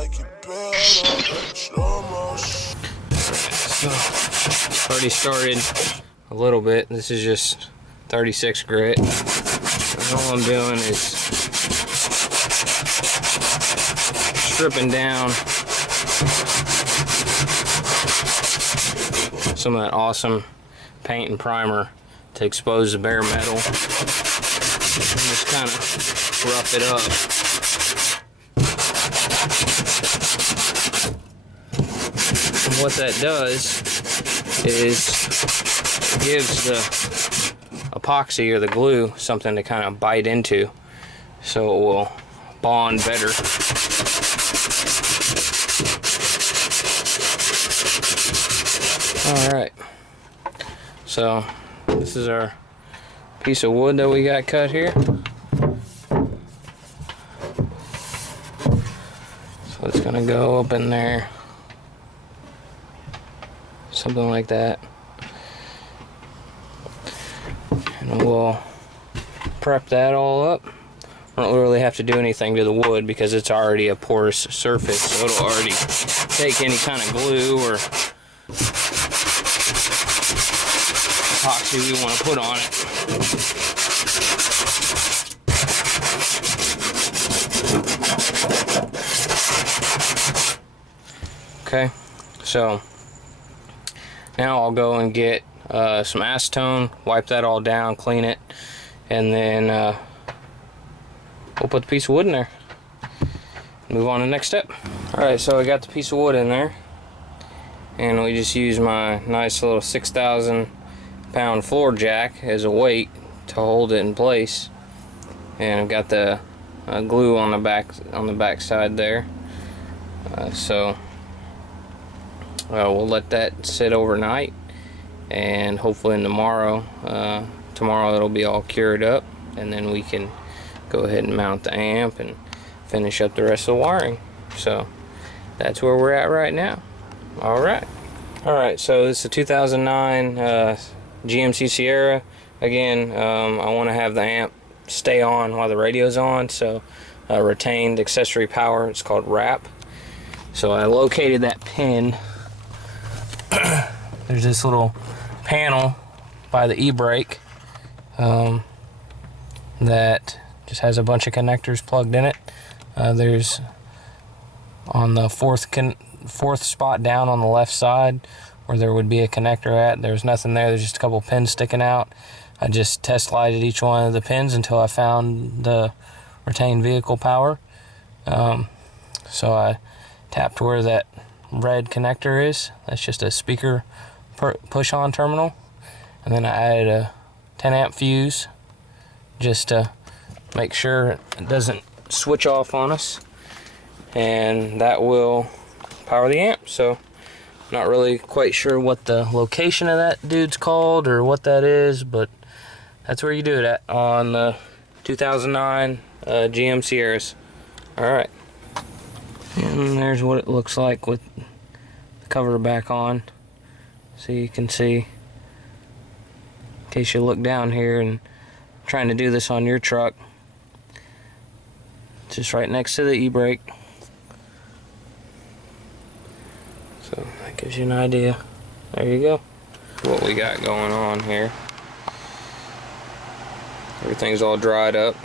So, it's already started a little bit. This is just 36 grit. And all I'm doing is stripping down some of that awesome paint and primer to expose the bare metal and just kind of rough it up. And what that does is it gives the epoxy or the glue something to kind of bite into, so it will bond better. Alright, so this is our piece of wood that we got cut here. So it's gonna go up in there, something like that. And we'll prep that all up. I don't really have to do anything to the wood because it's already a porous surface, so it'll already take any kind of glue or epoxy we want to put on it. Okay, so now I'll go and get some acetone, wipe that all down, clean it, and then we'll put the piece of wood in there. Move on to the next step. Alright, so I got the piece of wood in there, and we just use my nice little 6,000 pound floor jack as a weight to hold it in place, and I've got the glue on the back side there. So we'll let that sit overnight, and hopefully tomorrow it'll be all cured up, and then we can go ahead and mount the amp and finish up the rest of the wiring. So that's where we're at right now. Alright, so this is a 2009 GMC Sierra. Again, I want to have the amp stay on while the radio's on, so retained accessory power, it's called RAP. So I located that pin. There's this little panel by the e-brake that just has a bunch of connectors plugged in it. There's on the fourth spot down on the left side where there would be a connector at. There's nothing there. There's just a couple pins sticking out. I just test lighted each one of the pins until I found the retained vehicle power. So I tapped where that red connector is. That's just a speaker push-on terminal. And then I added a 10 amp fuse just to make sure it doesn't switch off on us, and that will power the amp. So not really quite sure what the location of that dude's called or what that is, but that's where you do it at on the 2009 GM Sierras. Alright, and there's what it looks like with the cover back on, so you can see, in case you look down here and trying to do this on your truck, just right next to the e-brake. So that gives you an idea. There you go. What we got going on here. Everything's all dried up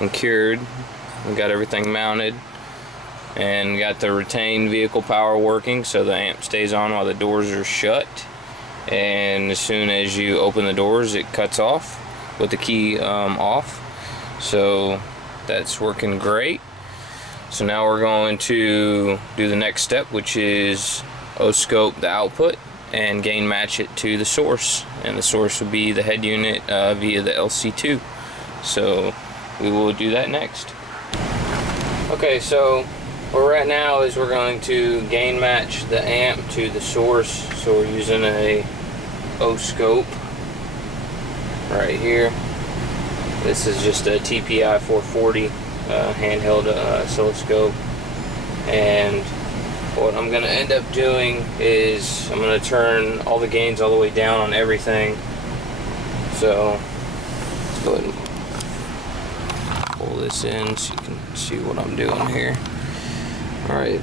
and cured. We got everything mounted and got the retained vehicle power working, so the amp stays on while the doors are shut. And as soon as you open the doors, it cuts off with the key off. So that's working great. So now we're going to do the next step, which is O-scope the output and gain match it to the source, and the source will be the head unit via the LC2. So we will do that next. Okay, so where we're at now is we're going to gain match the amp to the source. So we're using a O-scope right here. This is just a TPI 440 handheld oscilloscope, and what I'm going to end up doing is I'm going to turn all the gains all the way down on everything. So let's go ahead and pull this in so you can see what I'm doing here. Alright,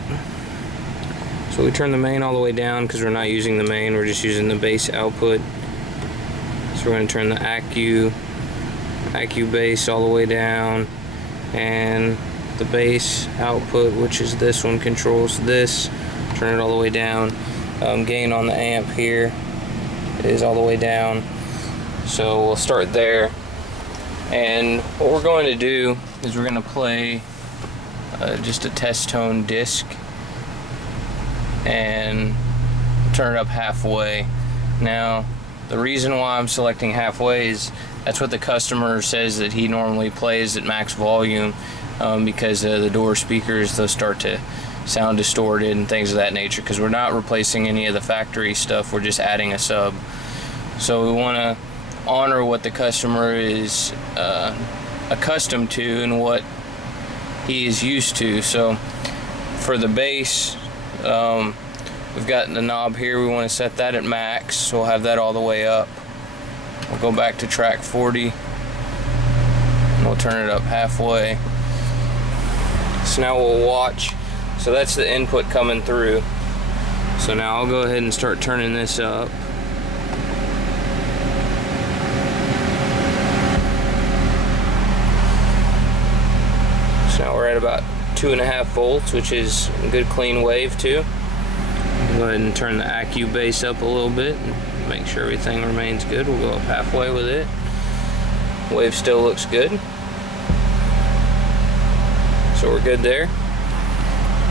so we turn the main all the way down because we're not using the main, we're just using the base output. So we're going to turn the ACU base all the way down, and the base output, which is this one, controls this. Turn it all the way down. Gain on the amp here is all the way down. So we'll start there. And what we're going to do is we're going to play just a test tone disc and turn it up halfway. Now, the reason why I'm selecting halfway is that's what the customer says that he normally plays at max volume, because the door speakers, they'll start to sound distorted and things of that nature, because we're not replacing any of the factory stuff, we're just adding a sub. So we want to honor what the customer is accustomed to and what he is used to. So for the bass, we've got the knob here, we want to set that at max, so we'll have that all the way up. We'll go back to track 40 and we'll turn it up halfway. So now we'll watch. So that's the input coming through. So now I'll go ahead and start turning this up. So now we're at about 2.5 volts, which is a good clean wave too. Go ahead and turn the ACU base up a little bit and make sure everything remains good. We'll go up halfway with it. Wave still looks good. So we're good there.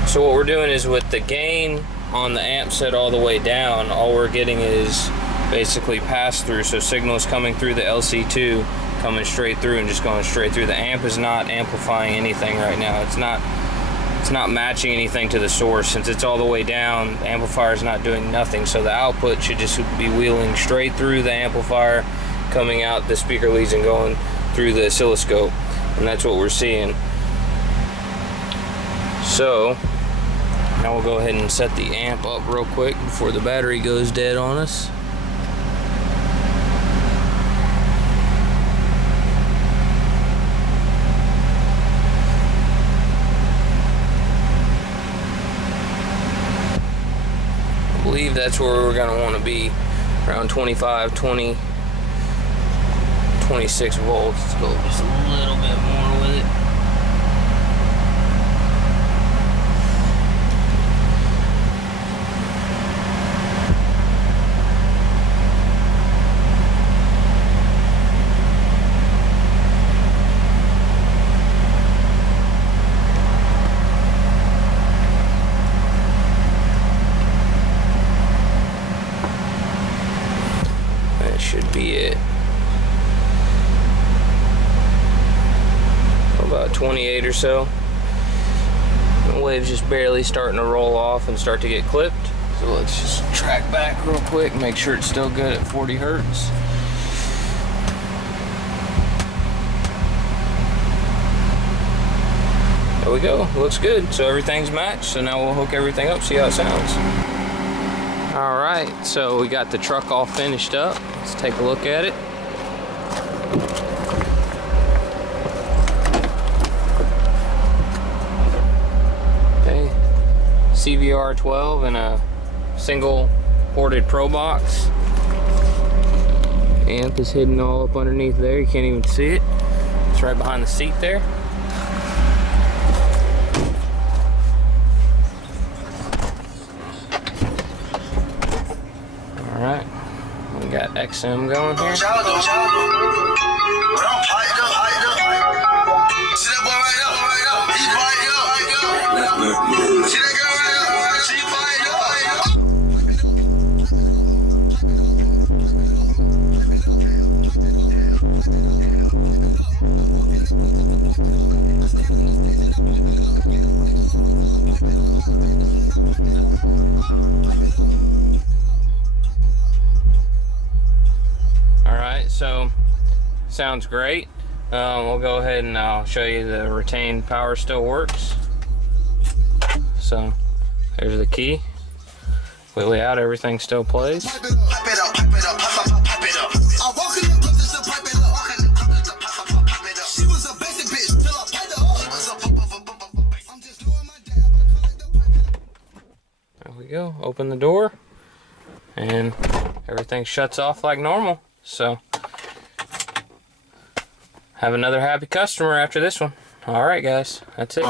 So what we're doing is with the gain on the amp set all the way down, all we're getting is basically pass through. So signals coming through the LC2, coming straight through and just going straight through. The amp is not amplifying anything right now. It's not matching anything to the source. Since it's all the way down, the amplifier is not doing nothing. So the output should just be wheeling straight through the amplifier, coming out the speaker leads and going through the oscilloscope. And that's what we're seeing. So now we'll go ahead and set the amp up real quick before the battery goes dead on us. I believe that's where we're going to want to be, around 25, 20, 26 volts. Let's go just a little bit more with it. Should be it. About 28 or so. The wave's just barely starting to roll off and start to get clipped. So let's just track back real quick, make sure it's still good at 40 hertz. There we go, looks good. So everything's matched, so now we'll hook everything up, see how it sounds. Alright, so we got the truck all finished up. Let's take a look at it. Okay, CVR 12 and a single ported Pro box. Amp is hidden all up underneath there, you can't even see it. It's right behind the seat there. Alright, we got XM going here. Alright, so sounds great. We'll go ahead and I'll show you the retained power still works. So there's the key. Completely out, everything still plays. open the door, and everything shuts off like normal. So have another happy customer after this one. All right, guys, that's it.